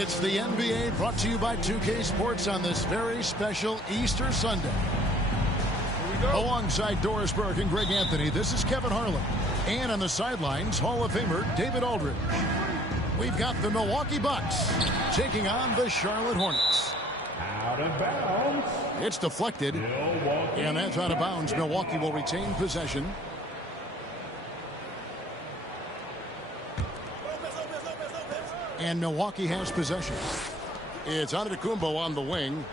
It's the NBA brought to you by 2K Sports on this very special Easter Sunday. Alongside Doris Burke and Greg Anthony, this is Kevin Harlan. And on the sidelines, Hall of Famer David Aldridge. We've got the Milwaukee Bucks taking on the Charlotte Hornets. Out of bounds. It's deflected. Milwaukee. And that's out of bounds. Milwaukee will retain possession. And Milwaukee has possession. It's Antetokounmpo on the wing.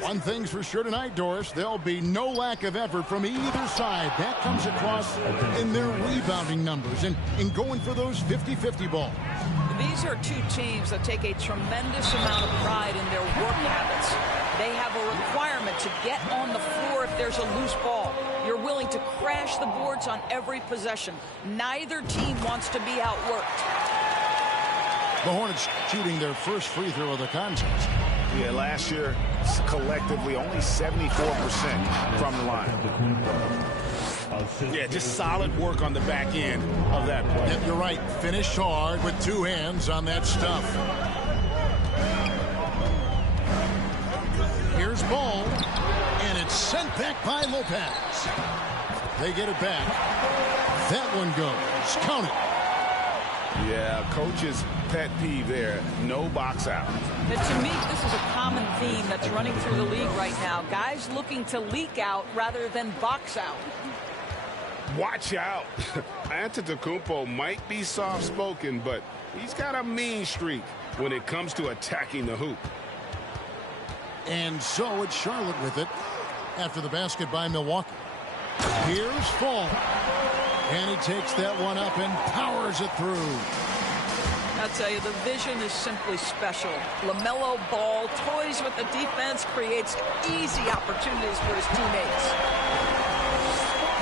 One thing's for sure tonight, Doris. There'll be no lack of effort from either side. That comes across in their rebounding numbers and in going for those 50-50 balls. These are two teams that take a tremendous amount of pride in their work habits. They have a requirement to get on the floor if there's a loose ball. You're willing to crash the boards on every possession. Neither team wants to be outworked. The Hornets shooting their first free throw of the contest. Yeah, last year, collectively, only 74% from the line. Yeah, just solid work on the back end of that play. Yep, you're right. Finished hard with two hands on that stuff. Here's ball, and it's sent back by Lopez. They get it back. That one goes. Count it. Yeah, coach's pet peeve there. No box out. But to me, this is a common theme that's running through the league right now. Guys looking to leak out rather than box out. Watch out. Antetokounmpo might be soft-spoken, but he's got a mean streak when it comes to attacking the hoop. And so it's Charlotte with it after the basket by Milwaukee. Here's Fall. And he takes that one up and powers it through. I'll tell you, the vision is simply special. LaMelo Ball toys with the defense, creates easy opportunities for his teammates.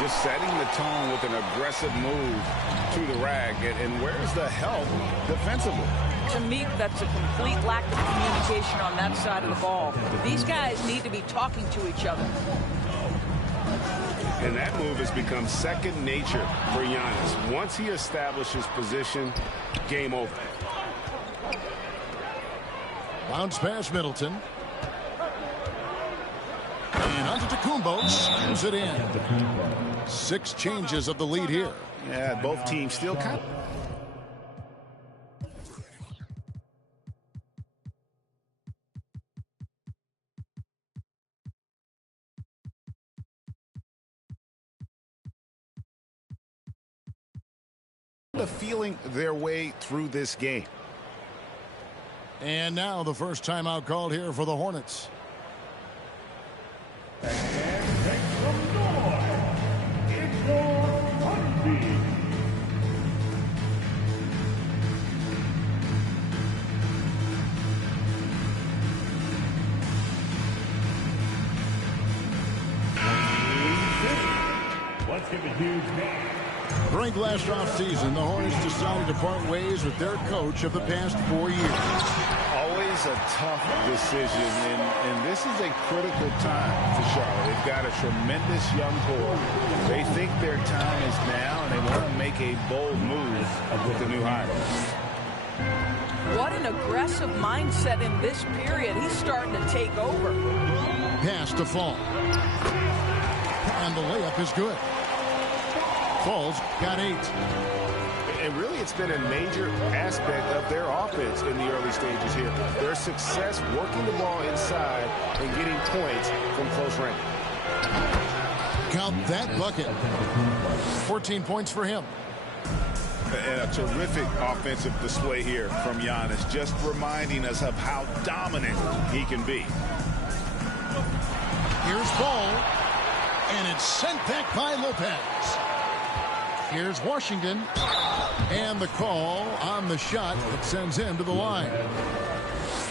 Just setting the tone with an aggressive move to the rag. And where's the help defensively? To me, that's a complete lack of communication on that side of the ball. These guys need to be talking to each other. And that move has become second nature for Giannis. Once he establishes position, game over. Bounce pass Middleton. And Antetokounmpo slams it in. 6 changes of the lead here. Yeah, both teams still kind of... feeling their way through this game. And now the first timeout called here for the Hornets. And make some noise. It's your Hornets. Let's give a huge hand. During last offseason, the Hornets decided to part ways with their coach of the past 4 years. Always a tough decision, and this is a critical time for Charlotte. They've got a tremendous young core. They think their time is now, and they want to make a bold move with the new hire. What an aggressive mindset in this period. He's starting to take over. Pass to Fall. And the layup is good. Fall's got 8. And really, it's been a major aspect of their offense in the early stages here. Their success working the ball inside and getting points from close range. Count that bucket. 14 points for him. And a terrific offensive display here from Giannis, just reminding us of how dominant he can be. Here's Ball. And it's sent back by Lopez. Here's Washington. And the call on the shot that sends him to the line.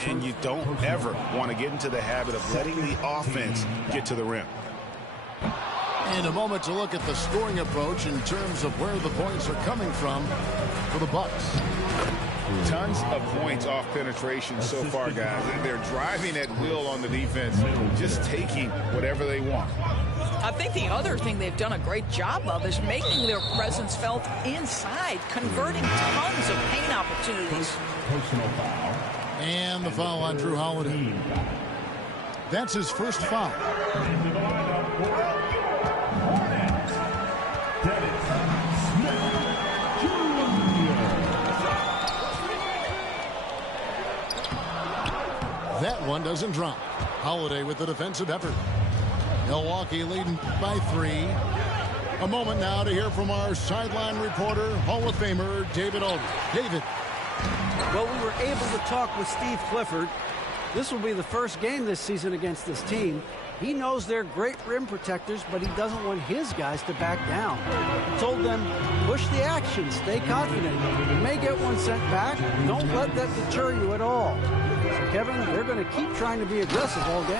And you don't ever want to get into the habit of letting the offense get to the rim. And a moment to look at the scoring approach in terms of where the points are coming from for the Bucks. Tons of points off penetration so far, guys. They're driving at will on the defense, just taking whatever they want. I think the other thing they've done a great job of is making their presence felt inside, converting tons of paint opportunities. Personal foul. And the foul on Drew Holiday. That's his first foul. Into the lineup for Hornets. Dennis Smith Jr. That one doesn't drop. Holiday with the defensive effort. Milwaukee leading by 3. A moment now to hear from our sideline reporter, Hall of Famer David Aldridge. David. Well, we were able to talk with Steve Clifford. This will be the first game this season against this team. He knows they're great rim protectors, but he doesn't want his guys to back down. He told them, push the action, stay confident. You may get one sent back. Don't let that deter you at all. So, Kevin, they're going to keep trying to be aggressive all game.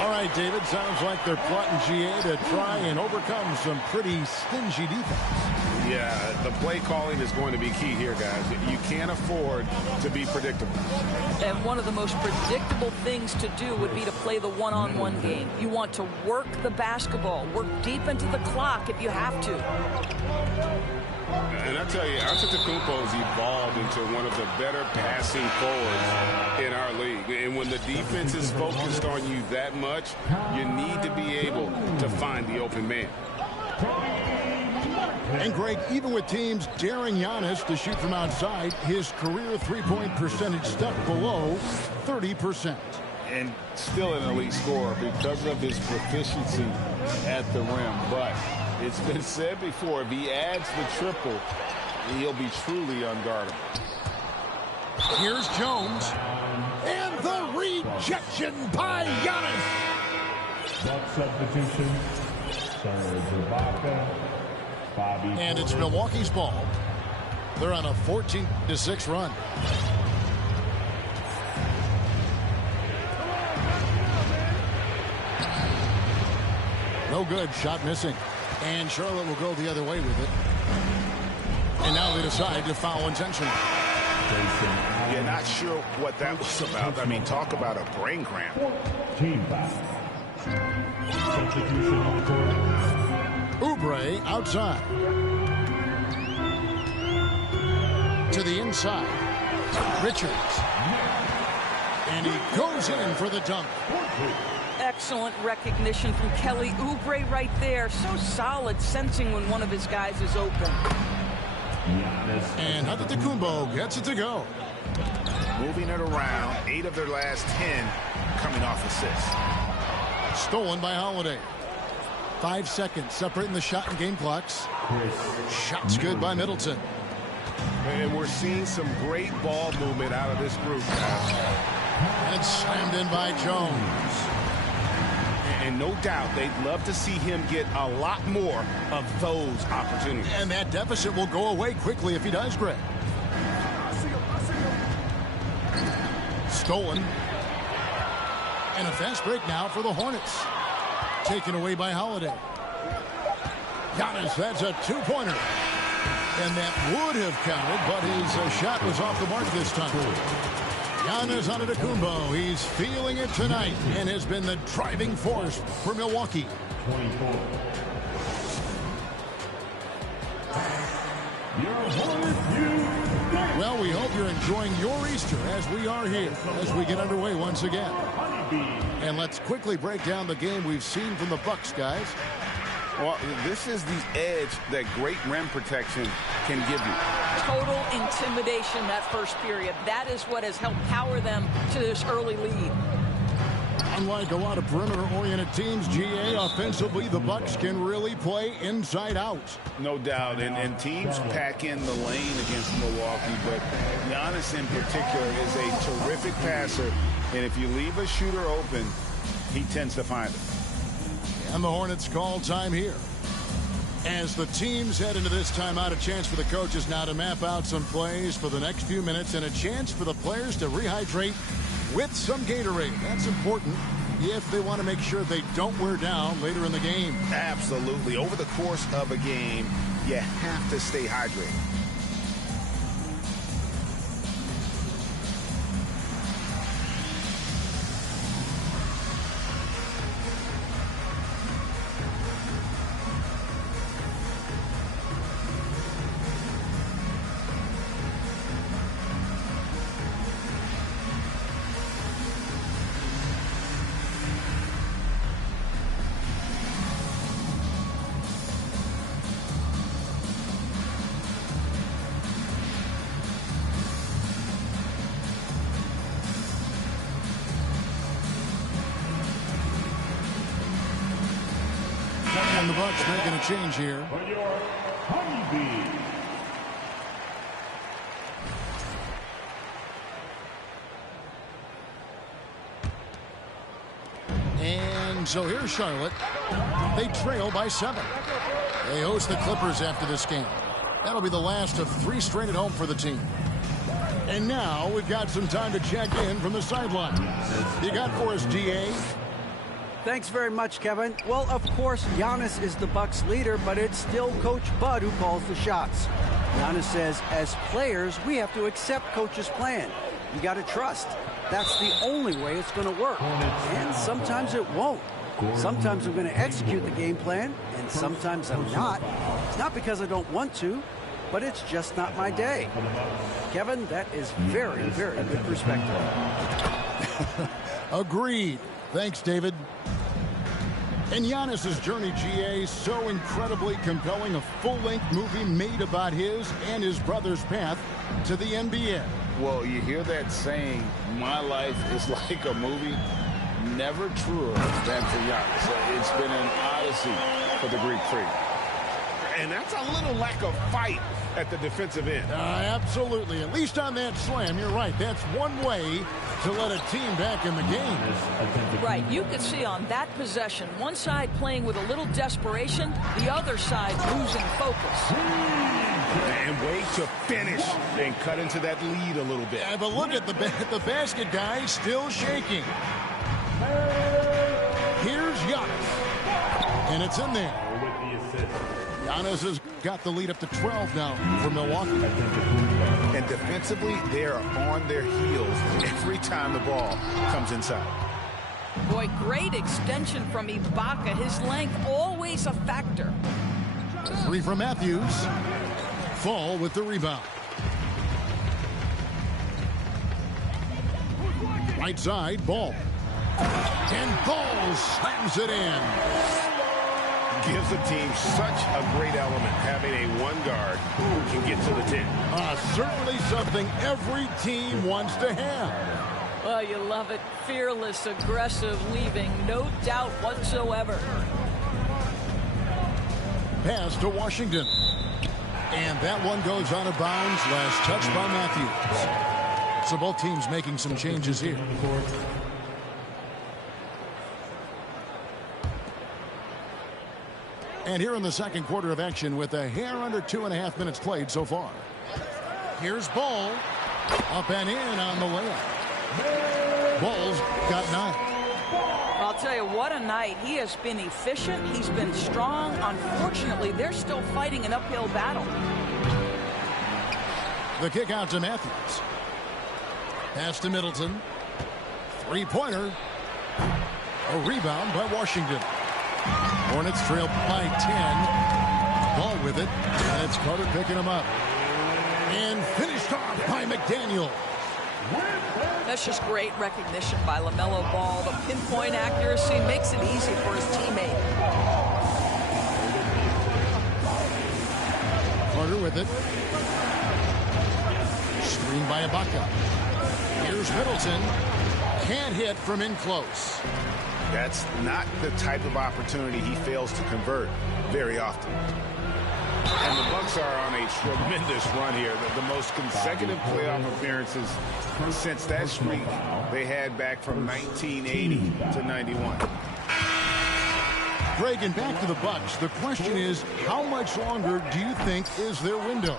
All right, David, sounds like they're plotting GA to try and overcome some pretty stingy defense. Yeah, the play calling is going to be key here, guys. You can't afford to be predictable. And one of the most predictable things to do would be to play the one-on-one game. You want to work the basketball, work deep into the clock if you have to. And I tell you, Antetokounmpo's evolved into one of the better passing forwards in our league. And when the defense is focused on you that much, you need to be able to find the open man. And Greg, even with teams daring Giannis to shoot from outside, his career three-point percentage stuck below 30%. And still an elite scorer because of his proficiency at the rim. But it's been said before, if he adds the triple, he'll be truly unguardable. Here's Jones. And the rejection by Giannis. That substitution. Serge Ibaka. Bobby. And it's Milwaukee's ball. They're on a 14-6 run. No good. Shot missing. And Charlotte will go the other way with it. And now they decide to foul intentionally. Yeah, not sure what that was about. I mean, talk about a brain cramp. Team foul. Substitution on the court. Oubre outside. To the inside. Richards. And he goes in for the dunk. Excellent recognition from Kelly Oubre right there. So solid, sensing when one of his guys is open. And Antetokounmpo gets it to go. Moving it around, 8 of their last 10 coming off assists. Stolen by Holiday. 5 seconds separating the shot and game clocks. Shots good by Middleton. And we're seeing some great ball movement out of this group, guys. And it's slammed in by Jones. And no doubt they'd love to see him get a lot more of those opportunities. And that deficit will go away quickly if he does, Greg. Stolen. And a fast break now for the Hornets. Taken away by Holiday. Giannis, that's a two-pointer. And that would have counted, but his shot was off the mark this time. Giannis Antetokounmpo, he's feeling it tonight and has been the driving force for Milwaukee. 24. Your Hornets. Well, we hope you're enjoying your Easter as we are here as we get underway once again. And let's quickly break down the game we've seen from the Bucks, guys. Well, this is the edge that great rim protection can give you. Total intimidation that first period. That is what has helped power them to this early lead. Unlike a lot of perimeter-oriented teams, GA, offensively, the Bucks can really play inside out. No doubt, and teams pack in the lane against Milwaukee, but Giannis in particular is a terrific passer, and if you leave a shooter open, he tends to find it. And the Hornets call time here. As the teams head into this timeout, a chance for the coaches now to map out some plays for the next few minutes and a chance for the players to rehydrate with some Gatorade. That's important if they want to make sure they don't wear down later in the game. Absolutely. Over the course of a game, you have to stay hydrated. And the Bucks making a change here. For your Honeybee. And so here's Charlotte. They trail by 7. They host the Clippers after this game. That'll be the last of 3 straight at home for the team. And now we've got some time to check in from the sideline. You got for us, DA? Thanks very much, Kevin. Well, of course, Giannis is the Bucks leader, but it's still Coach Bud who calls the shots. Giannis says, as players, we have to accept Coach's plan. You got to trust. That's the only way it's going to work. And sometimes it won't. Sometimes I'm going to execute the game plan, and sometimes I'm not. It's not because I don't want to, but it's just not my day. Kevin, that is very, very good perspective. Agreed. Thanks, David. And Giannis's journey, GA, so incredibly compelling. A full-length movie made about his and his brother's path to the NBA. Well, you hear that saying, my life is like a movie. Never truer than for Giannis. It's been an odyssey for the Greek freak. And that's a little lack of fight at the defensive end. Absolutely. At least on that slam, you're right. That's one way to let a team back in the game. Right. You could see on that possession, one side playing with a little desperation, the other side losing focus. And way to finish and cut into that lead a little bit. Yeah, but look at the basket guy still shaking. Here's Giannis. And it's in there. Giannis has got the lead up to 12 now for Milwaukee. And defensively, they're on their heels every time the ball comes inside. Boy, great extension from Ibaka. His length always a factor. 3 from Matthews. Fall with the rebound. Right side, Ball. And Ball slams it in. Gives the team such a great element, having a one guard who can get to the 10. Certainly something every team wants to have. Well, you love it. Fearless, aggressive, leaving no doubt whatsoever. Pass to Washington. And that one goes out of bounds. Last touch by Matthews. So both teams making some changes here. And here in the second quarter of action with a hair under 2.5 minutes played so far. Here's Ball. Up and in on the layup. Ball's got 9. I'll tell you, what a night. He has been efficient. He's been strong. Unfortunately, they're still fighting an uphill battle. The kick out to Matthews. Pass to Middleton. 3-pointer. A rebound by Washington. Hornets trail by 10. Ball with it. And it's Carter picking him up. And finished off by McDaniel. That's just great recognition by LaMelo Ball. The pinpoint accuracy makes it easy for his teammate. Carter with it. Screen by Ibaka. Here's Middleton. Can't hit from in close. That's not the type of opportunity he fails to convert very often. And the Bucks are on a tremendous run here. The most consecutive playoff appearances since that streak they had back from 1980 to 91. Greg, and back to the Bucks. The question is, how much longer do you think is their window?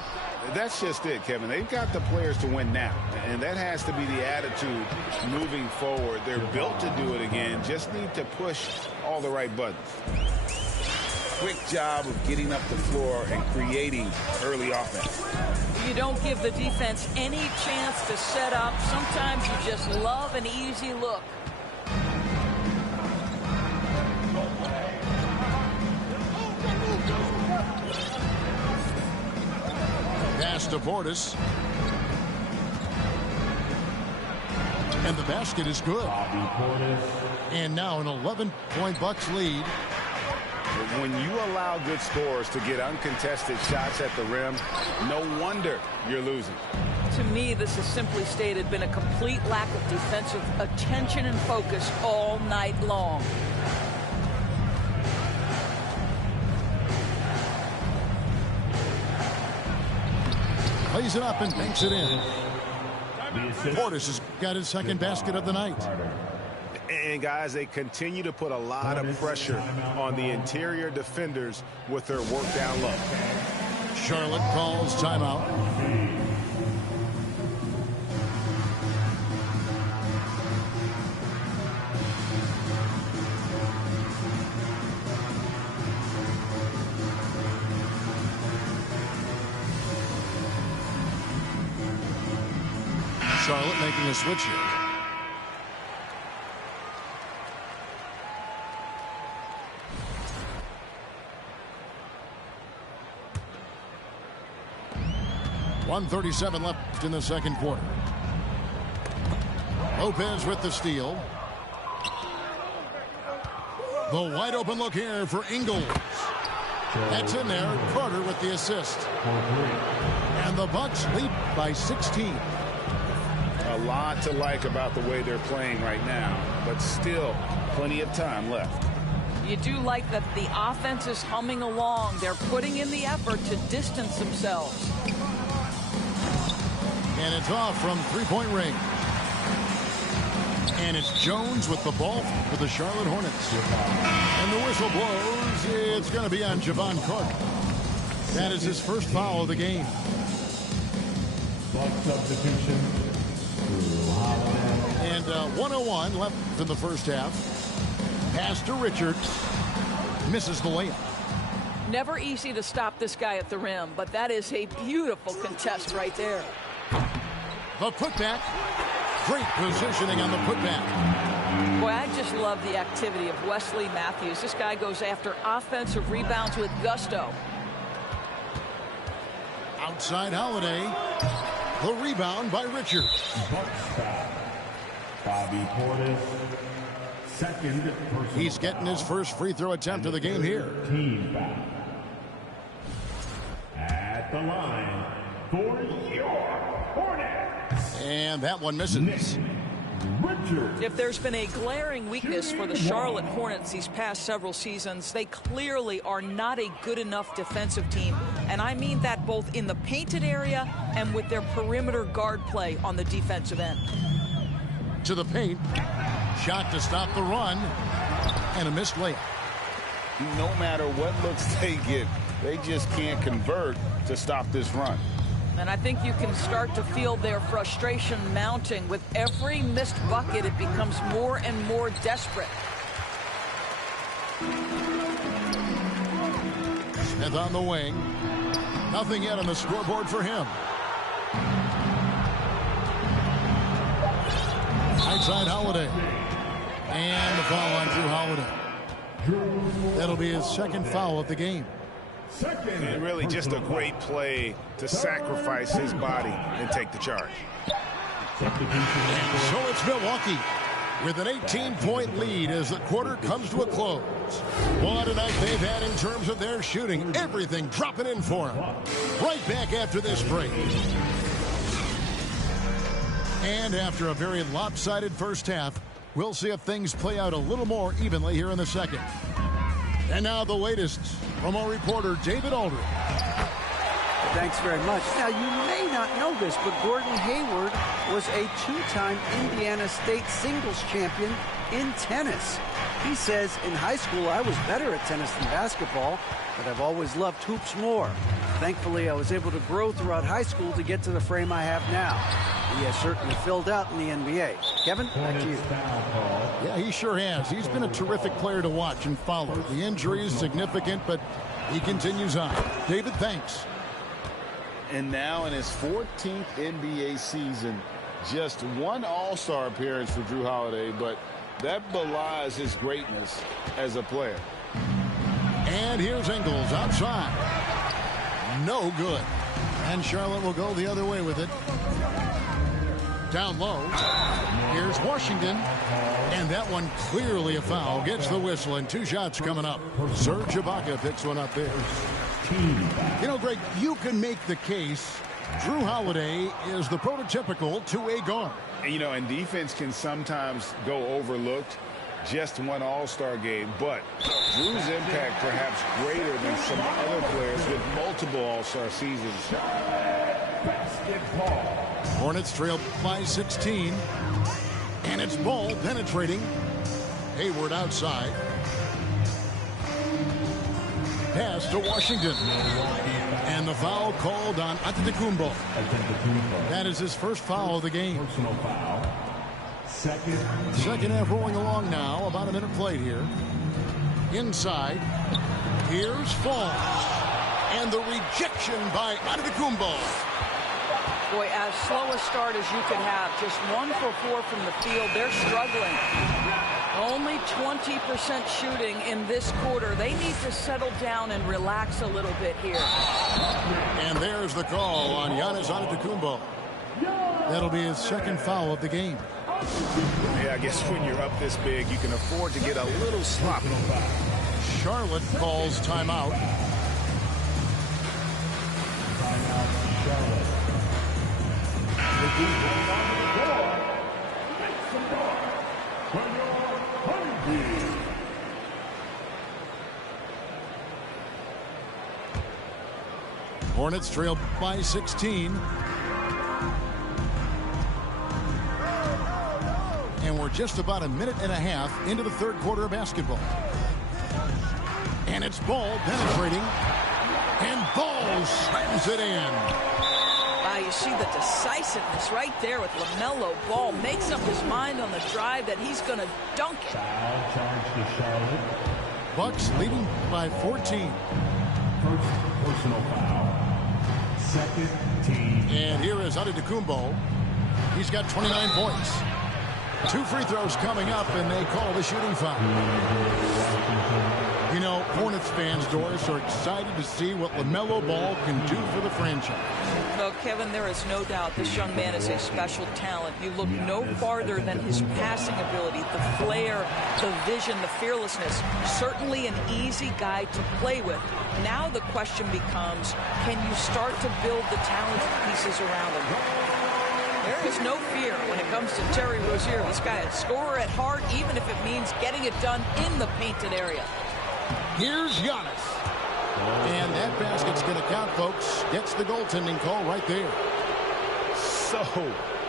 That's just it, Kevin. They've got the players to win now, and that has to be the attitude moving forward. They're built to do it again, just need to push all the right buttons. Quick job of getting up the floor and creating early offense. You don't give the defense any chance to set up. Sometimes you just love an easy look. Pass to Portis. And the basket is good. And now an 11-point Bucks lead. When you allow good scorers to get uncontested shots at the rim, no wonder you're losing. To me, this is simply stated been a complete lack of defensive attention and focus all night long. Lays it up and banks it in. Portis has got his second basket of the night. And guys, they continue to put a lot of pressure on the interior defenders with their work down low. Charlotte calls timeout. Charlotte making a switch here. .137 left in the second quarter. Lopez with the steal. The wide open look here for Ingles. That's in there. Carter with the assist. And the Bucks lead by 16. A lot to like about the way they're playing right now, but still plenty of time left. You do like that the offense is humming along. They're putting in the effort to distance themselves. And it's off from three-point range. And it's Jones with the ball for the Charlotte Hornets. And the whistle blows. It's going to be on Javon Carter. That is his first foul of the game. Substitution. And 1:01 left in the first half. Pass to Richards. Misses the layup. Never easy to stop this guy at the rim, but that is a beautiful contest right there. The putback. Great positioning on the putback. Boy, I just love the activity of Wesley Matthews. This guy goes after offensive rebounds with gusto. Outside Holiday. The rebound by Richards. Bobby Portis. Second personal He's getting his first free throw attempt of the game here. Team foul. At the line for your Hornets. And that one misses. Richards. If there's been a glaring weakness for the Charlotte Hornets these past several seasons, they clearly are not a good enough defensive team. And I mean that both in the painted area and with their perimeter guard play on the defensive end. To the paint. Shot to stop the run. And a missed layup. No matter what looks they get, they just can't convert to stop this run. And I think you can start to feel their frustration mounting. With every missed bucket, it becomes more and more desperate. Smith on the wing. Nothing yet on the scoreboard for him. Outside Holiday. And the foul on Drew Holiday. That'll be his second foul of the game. And really just a great play to sacrifice his body and take the charge. And so it's Milwaukee with an 18-point lead as the quarter comes to a close. What a night they've had in terms of their shooting. Everything dropping in for them. Right back after this break. And after a very lopsided first half, we'll see if things play out a little more evenly here in the second. And now the latest from our reporter, David Aldridge. Thanks very much. Now, you may not know this, but Gordon Hayward was a two-time Indiana State singles champion in tennis. He says, in high school, I was better at tennis than basketball, but I've always loved hoops more. Thankfully, I was able to grow throughout high school to get to the frame I have now. He has certainly filled out in the NBA. Kevin, back to you. Yeah, he sure has. He's been a terrific player to watch and follow. The injury is significant, but he continues on. David, thanks. And now in his 14th NBA season, just one All-Star appearance for Drew Holiday, but that belies his greatness as a player. And here's Ingles outside. No good. And Charlotte will go the other way with it. Down low. Here's Washington. And that one clearly a foul. Gets the whistle and two shots coming up. Serge Ibaka picks one up there. You know, Greg, you can make the case Drew Holiday is the prototypical two-way guard. And, you know, and defense can sometimes go overlooked. Just one All-Star game, but Drew's impact perhaps greater than some other players with multiple All-Star seasons. Hornets trail by 16. And it's ball penetrating. Hayward outside. Pass to Washington. And the foul called on Antetokounmpo. That is his first foul of the game. Personal foul. Second half rolling along now. About a minute played here. Inside. Here's Fall. And the rejection by Antetokounmpo. Boy, as slow a start as you could have. Just 1 for 4 from the field. They're struggling. Only 20% shooting in this quarter. They need to settle down and relax a little bit here. And there's the call on Giannis Antetokounmpo. That'll be his second foul of the game. Yeah, I guess when you're up this big, you can afford to get a little sloppy. Charlotte calls timeout. Hornets trail by 16. And we're just about a minute and a half into the third quarter of basketball. And it's Ball penetrating. And Ball slams it in. Wow, you see the decisiveness right there with LaMelo Ball. Makes up his mind on the drive that he's going to dunk it. Foul charge to Charlotte. Bucks leading by 14. First personal foul. Second team. And here is Antetokounmpo. He's got 29 points. 2 free throws coming up, and they call the shooting foul. You know, Hornets fans, Doris, are excited to see what LaMelo Ball can do for the franchise. Well, Kevin, there is no doubt this young man is a special talent. You look no farther than his passing ability, the flair, the vision, the fearlessness. Certainly an easy guy to play with. Now the question becomes, can you start to build the talented pieces around him? There is no fear when it comes to Terry Rozier. This guy is a scorer at heart, even if it means getting it done in the painted area. Here's Giannis. And that basket's going to count, folks. Gets the goaltending call right there. So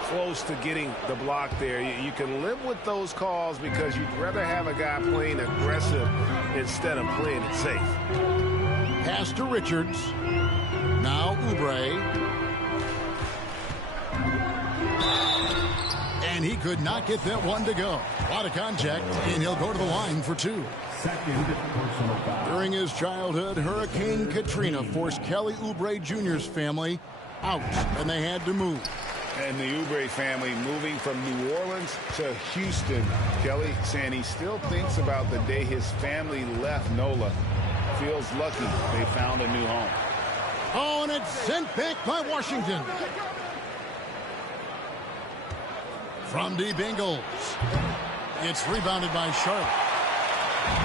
close to getting the block there. You can live with those calls because you'd rather have a guy playing aggressive instead of playing it safe. Pass to Richards. Now Oubre. And he could not get that one to go. A lot of contact, and he'll go to the line for 2. Second personal foul. During his childhood, Hurricane Katrina forced Kelly Oubre Jr.'s family out, and they had to move. And the Oubre family moving from New Orleans to Houston. Kelly saying he still thinks about the day his family left NOLA. Feels lucky they found a new home. Oh, and it's sent back by Washington. From deep Ingles. It's rebounded by Charlotte.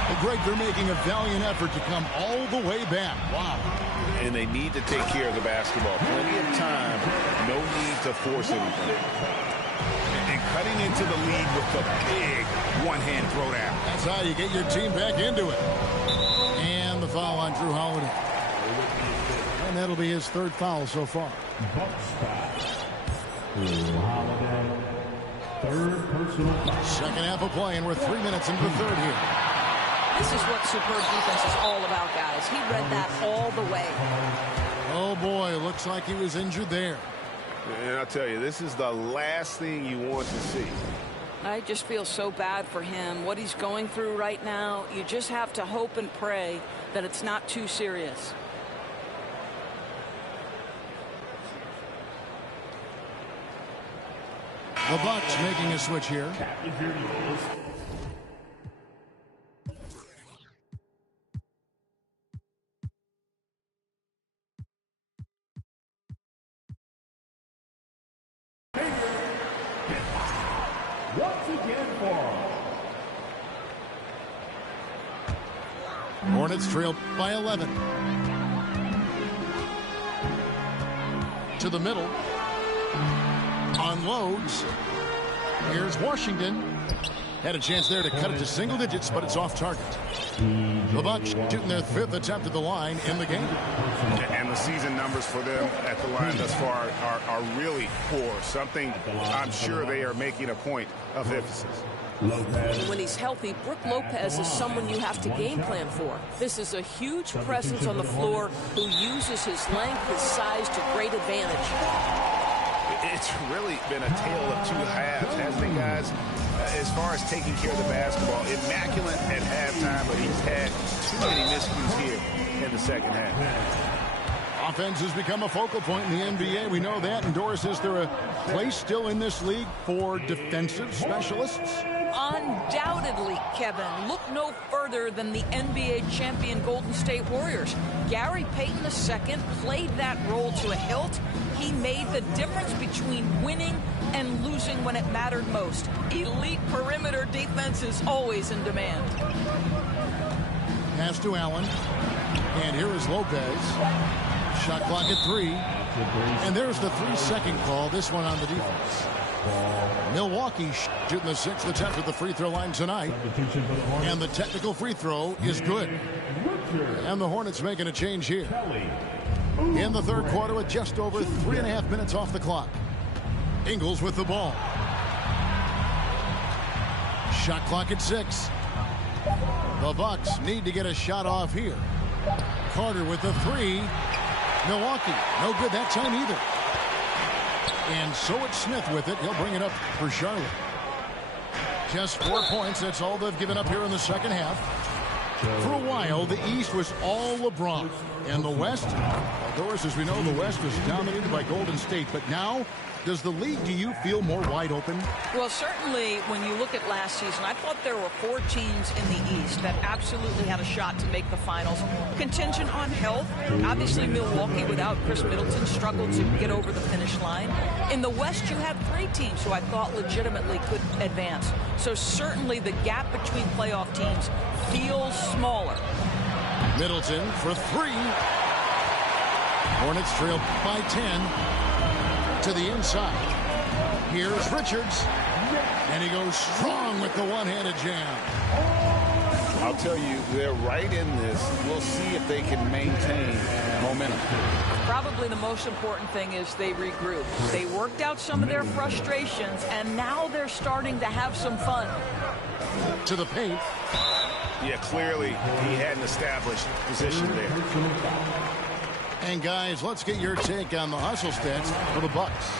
Well, Greg, they're making a valiant effort to come all the way back. Wow. And they need to take care of the basketball. Plenty of time. No need to force anything. And cutting into the lead with the big one-hand throwdown. That's how you get your team back into it. And the foul on Drew Holiday. And that'll be his third foul so far. Bucks foul. Drew Holiday. Third personal foul. Second half of play, and we're 3 minutes into the third here. This is what superb defense is all about, guys. He read that all the way. Oh, boy, looks like he was injured there. And I'll tell you, this is the last thing you want to see. I just feel so bad for him. What he's going through right now, you just have to hope and pray that it's not too serious. The Bucks making a switch here. Once again for Hornets trail by 11. To the middle. Unloads. Here's Washington. Had a chance there to cut it to single digits, but it's off target. The Bucks shooting their 5th attempt at the line in the game. And the season numbers for them at the line thus far are really poor, something I'm sure they are making a point of emphasis. When he's healthy, Brook Lopez is someone you have to game plan for. This is a huge presence on the floor who uses his length, his size to great advantage. It's really been a tale of two halves, hasn't it, guys? As far as taking care of the basketball, immaculate at halftime, but he's had too many miscues here in the second half. Offense has become a focal point in the NBA. We know that. And Doris, is there a place still in this league for defensive specialists? Undoubtedly, Kevin. Look no further than the NBA champion Golden State Warriors. Gary Payton II played that role to a hilt. He made the difference between winning and losing when it mattered most. Elite perimeter defense is always in demand. Pass to Allen. And here is Lopez. Shot clock at 3. And there's the 3-second call. This one on the defense. Milwaukee shooting the 6th attempt at the free throw line tonight. And the technical free throw is good. And the Hornets making a change here. In the third quarter with just over 3.5 minutes off the clock. Ingles with the ball. Shot clock at 6. The Bucks need to get a shot off here. Carter with the 3. Milwaukee, no good that time either. And so it's Smith with it. He'll bring it up for Charlotte. Just 4 points. That's all they've given up here in the second half. For a while, the East was all LeBron. And the West, well, Doris, as we know, the West was dominated by Golden State. But now, does the league, do you feel more wide open? Well, certainly when you look at last season, I thought there were 4 teams in the East that absolutely had a shot to make the finals. Contingent on health. Obviously, Milwaukee without Chris Middleton struggled to get over the finish line. In the West, you had 3 teams who I thought legitimately could advance. So certainly the gap between playoff teams feels smaller. Middleton for 3. Hornets trail by 10 to the inside. Here's Richards. And he goes strong with the one-handed jam. I'll tell you, they're right in this. We'll see if they can maintain momentum. Probably the most important thing is they regroup. They worked out some of their frustrations, and now they're starting to have some fun. To the paint. Yeah, clearly he had an established position there. And guys, let's get your take on the hustle stats for the Bucks.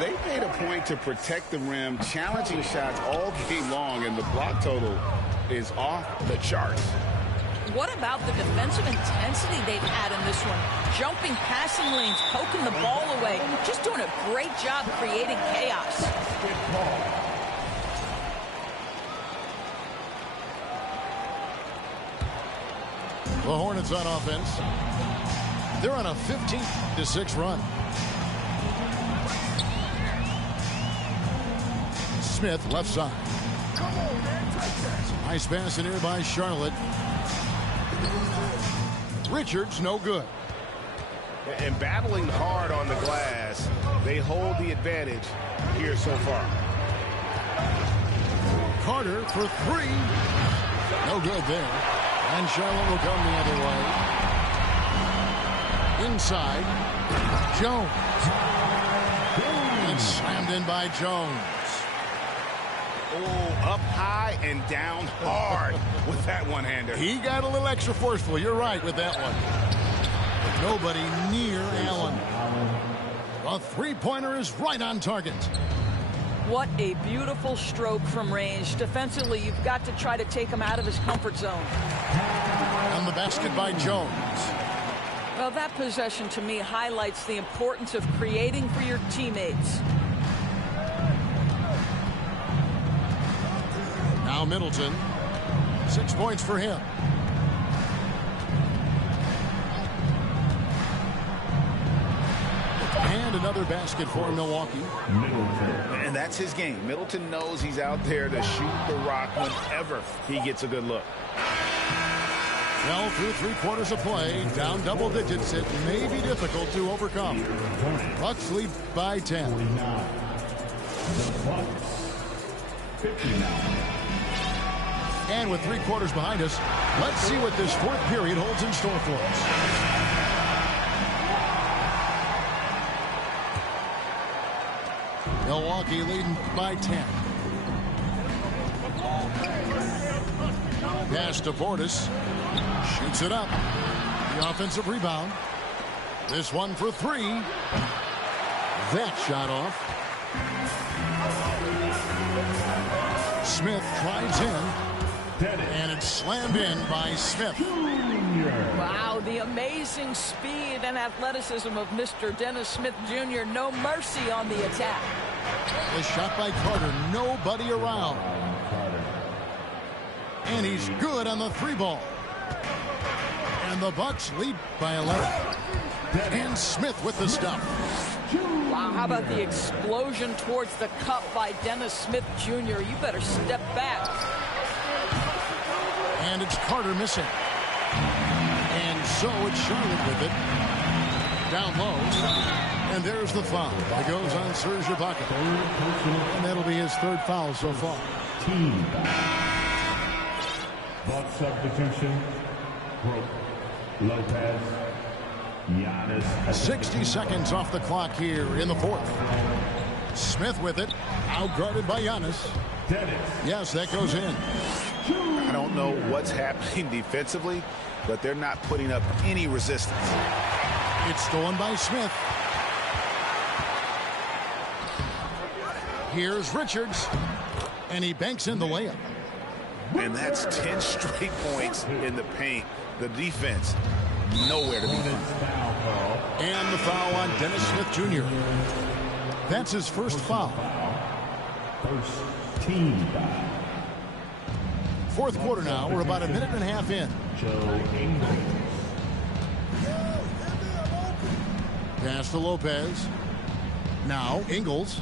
They made a point to protect the rim, challenging shots all game long, and the block total is off the charts. What about the defensive intensity they've had in this one? Jumping passing lanes, poking the ball away, just doing a great job creating chaos. The Hornets on offense. They're on a 15-6 run. Smith, left side. Nice pass in here by Charlotte. Richards, no good. And battling hard on the glass, they hold the advantage here so far. Carter for 3. No good there. And Charlotte will come the other way. Inside, Jones. And slammed in by Jones. Oh, up high and down hard with that one-hander. He got a little extra forceful. You're right with that one. But nobody near Allen. A three-pointer is right on target. What a beautiful stroke from range. Defensively, you've got to try to take him out of his comfort zone. And the basket by Jones. Well, that possession to me highlights the importance of creating for your teammates. Now Middleton. 6 points for him. And another basket for Milwaukee. And that's his game. Middleton knows he's out there to shoot the rock whenever he gets a good look. Well, through 3 quarters of play, down double digits, it may be difficult to overcome. Bucks lead by 10. And with 3 quarters behind us, let's see what this fourth period holds in store for us. Milwaukee leading by 10. Pass to Portis. Shoots it up. The offensive rebound. This one for three. That shot off. Smith drives in. And it's slammed in by Smith. Wow, the amazing speed and athleticism of Mr. Dennis Smith Jr. No mercy on the attack. The shot by Carter. Nobody around. And he's good on the three ball. And the Bucks lead by 11. And Smith with the stuff. Wow, how about the explosion towards the cup by Dennis Smith Jr.? You better step back. And it's Carter missing. And so it's Charlotte with it. Down low. And there's the foul. It goes on Serge Ibaka. And that'll be his third foul so far. Team Buck substitution. Brook, Lopez, Giannis. 60 seconds off the clock here in the fourth. Smith with it. Outguarded by Giannis. Yes, that goes in. I don't know what's happening defensively, but they're not putting up any resistance. It's stolen by Smith. Here's Richards. And he banks in the layup. And that's 10 straight points in the paint. The defense, nowhere to be found. And the foul on Dennis Smith Jr. That's his first foul. First team foul. Fourth quarter now. We're about a minute and a half in. Joe Ingles. Pass to Lopez. Now Ingles.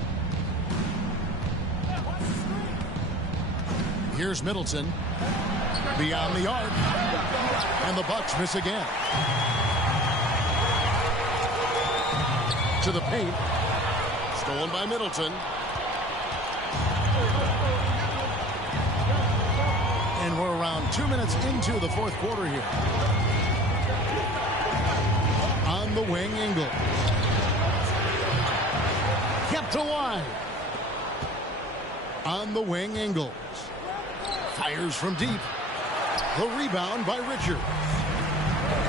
Here's Middleton. Beyond the arc. And the Bucks miss again. To the paint. Stolen by Middleton. And we're around 2 minutes into the fourth quarter here. On the wing, Ingles. Kept alive. On the wing, Ingles. Fires from deep. The rebound by Richard.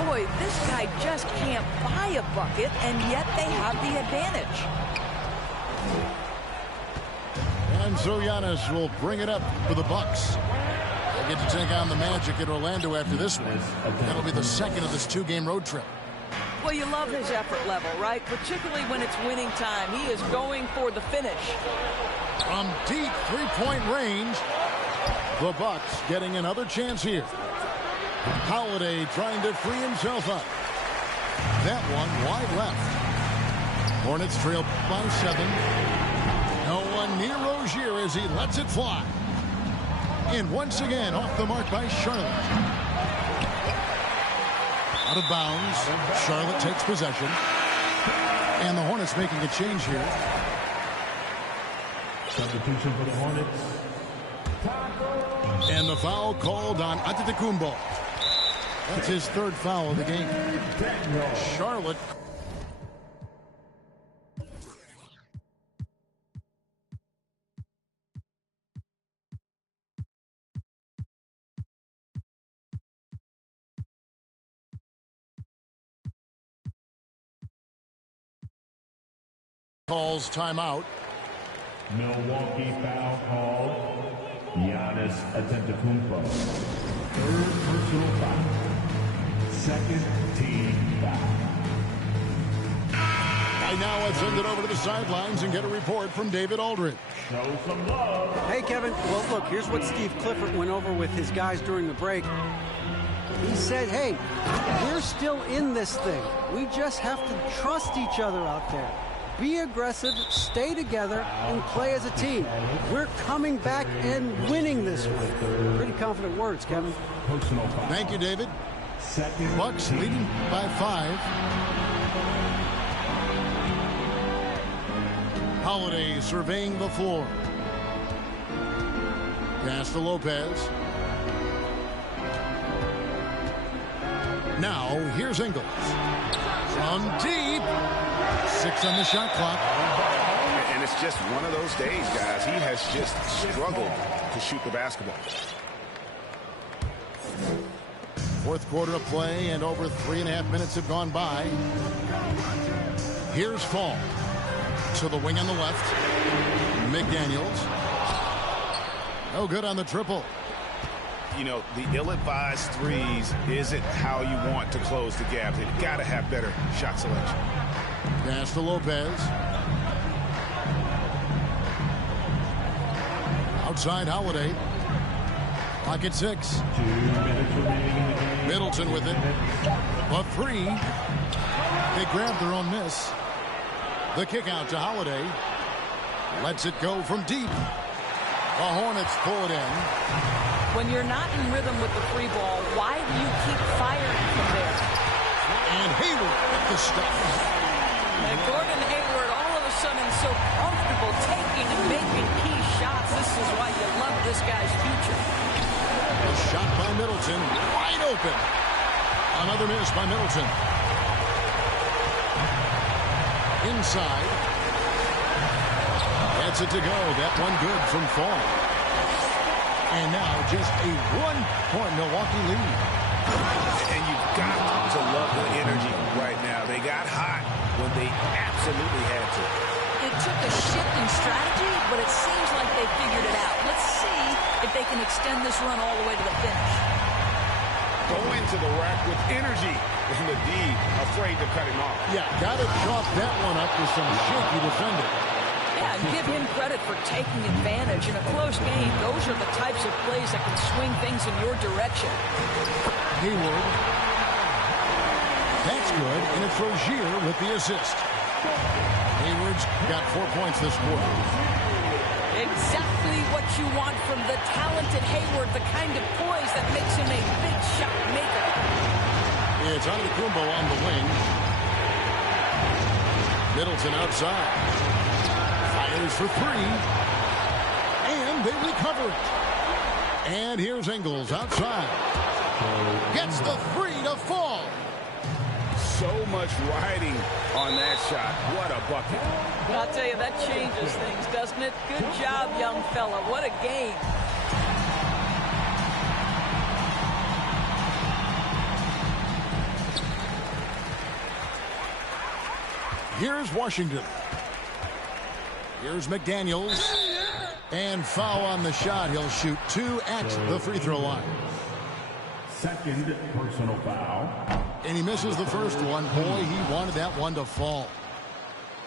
Boy, this guy just can't buy a bucket, and yet they have the advantage. And so Giannis will bring it up for the Bucks. They get to take on the Magic at Orlando after this one. That'll be the second of this two-game road trip. Well, you love his effort level, right? Particularly when it's winning time. He is going for the finish. From deep three-point range, the Bucks getting another chance here. Holiday trying to free himself up. That one wide left. Hornets trail by 7. No one near Rozier as he lets it fly. And once again off the mark by Charlotte. Out of bounds. Charlotte takes possession. And the Hornets making a change here. Substitution for the Hornets. And the foul called on Antetokounmpo. That's his third foul of the game. Charlotte. Calls timeout. Milwaukee foul called. Giannis Antetokounmpo. Third personal foul. Second team foul. Right now, let's send it over to the sidelines and get a report from David Aldridge. Show some love. Hey, Kevin. Well, look, here's what Steve Clifford went over with his guys during the break. He said, hey, we're still in this thing. We just have to trust each other out there. Be aggressive, stay together, and play as a team. We're coming back and winning this one. Pretty confident words, Kevin. Personal foul. Thank you, David. Second Bucks leading by 5. Holiday surveying the floor. Pass to Lopez. Now, here's Ingles. From deep. 6 on the shot clock. And it's just one of those days, guys. He has just struggled to shoot the basketball. Fourth quarter of play, and over 3.5 minutes have gone by. Here's Fall to the wing on the left. McDaniels. No good on the triple. You know, the ill-advised threes isn't how you want to close the gap. They've got to have better shot selection. Pass to Lopez. Outside Holiday. Clock at 6. 2 minutes remaining in the game. Middleton with it. A three. They grab their own miss. The kick out to Holiday. Lets it go from deep. The Hornets pull it in. When you're not in rhythm with the free ball, why do you keep firing from there? And Hayward with the stuff. And Gordon Hayward all of a sudden so comfortable taking and making key shots. This is why you love this guy's future. A shot by Middleton. Wide open. Another miss by Middleton. Inside. Gets it to go. That one good from Fall. And now just a 1-point Milwaukee lead. And you've got to love the energy right now. They got hot when they absolutely had to. It took a shift in strategy, but it seems like they figured it out. Let's see if they can extend this run all the way to the finish. Go into the rack with energy. And the D afraid to cut him off. Yeah, got to chalk that one up with some shaky defending. Yeah, and give him credit for taking advantage. In a close game, those are the types of plays that can swing things in your direction. Hayward. That's good, and it's Rozier with the assist. Hayward's got 4 points this quarter. Exactly what you want from the talented Hayward, the kind of poise that makes him a big shot maker. It's Antetokounmpo on the wing. Middleton outside. Fires for three. And they recover it. And here's Ingles outside. Gets the three to Fall. So much riding on that shot. What a bucket. I'll tell you, that changes things, doesn't it? Good job, young fella. What a game. Here's Washington. Here's McDaniels. And foul on the shot. He'll shoot 2 at the free throw line. Second personal foul. And he misses the first one. Boy, he wanted that one to fall.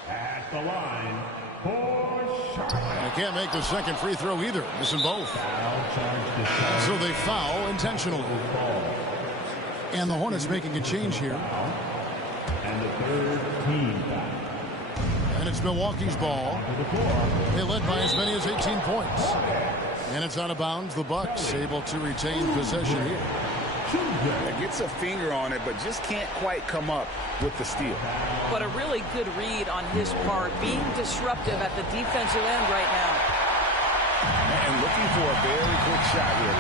At the line for shot. And he can't make the second free throw either. Missing both. Foul charge to shot. So they foul intentionally. And the Hornets making a change here. And the third team foul. And it's Milwaukee's ball. They led by as many as 18 points. And it's out of bounds. The Bucks able to retain possession here. Gets a finger on it, but just can't quite come up with the steal. But a really good read on his part, being disruptive at the defensive end right now. And looking for a very quick shot here.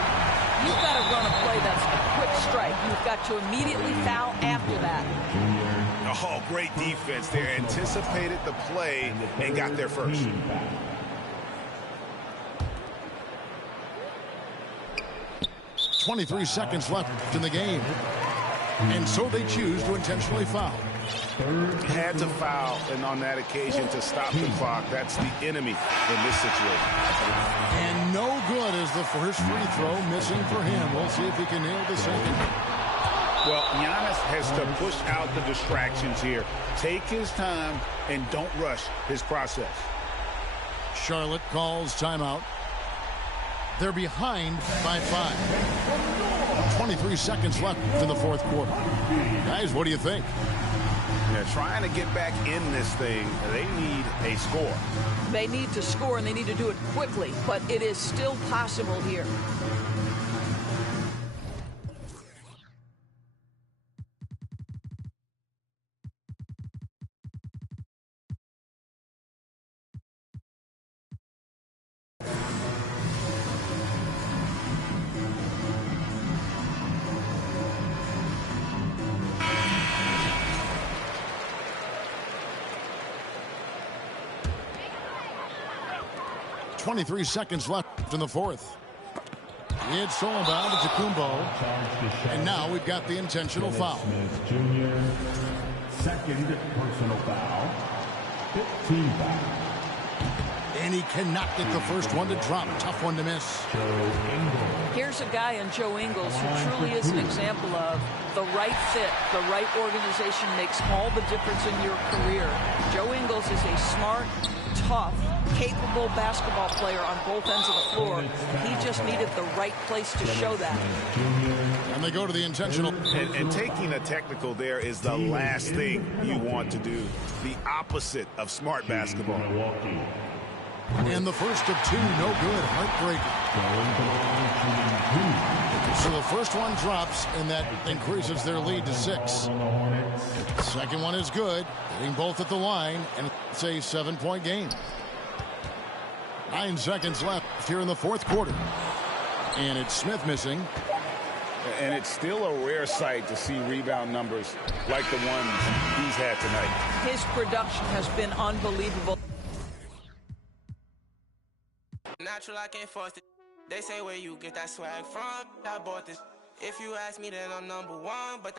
You've got to run a play that's a quick strike. You've got to immediately foul after that. Oh, great defense there. Anticipated the play and got there first. 23 seconds left in the game. And so they choose to intentionally foul. Had to foul, and on that occasion to stop the clock. That's the enemy in this situation. And no good is the first free throw missing for him. We'll see if he can nail the second. Well, Giannis has to push out the distractions here. Take his time and don't rush his process. Charlotte calls timeout. They're behind by 5. 23 seconds left in the fourth quarter. Guys, what do you think? Yeah, trying to get back in this thing, they need a score. They need to score, and they need to do it quickly, but it is still possible here. 23 seconds left in the fourth. It's stolen down to Tacumbo. And now we've got the intentional foul. Smith Jr. Second personal foul. 15 foul. And he cannot get the first one to drop. Tough one to miss. Joe Ingles. Here's a guy in Joe Ingles who truly is an example of the right fit, the right organization makes all the difference in your career. Joe Ingles is a smart, tough, capable basketball player on both ends of the floor. He just needed the right place to show that. And they go to the intentional. And taking a technical there is the last thing you want to do. The opposite of smart basketball. Milwaukee. And the first of two, no good. Heartbreaking. So the first one drops, and that increases their lead to 6. Second one is good, hitting both at the line, and it's a 7-point game. 9 seconds left here in the fourth quarter. And it's Smith missing. And it's still a rare sight to see rebound numbers like the ones he's had tonight. His production has been unbelievable. Natural, I can't force it. They say where you get that swag from. I bought this. If you ask me, then I'm number one, but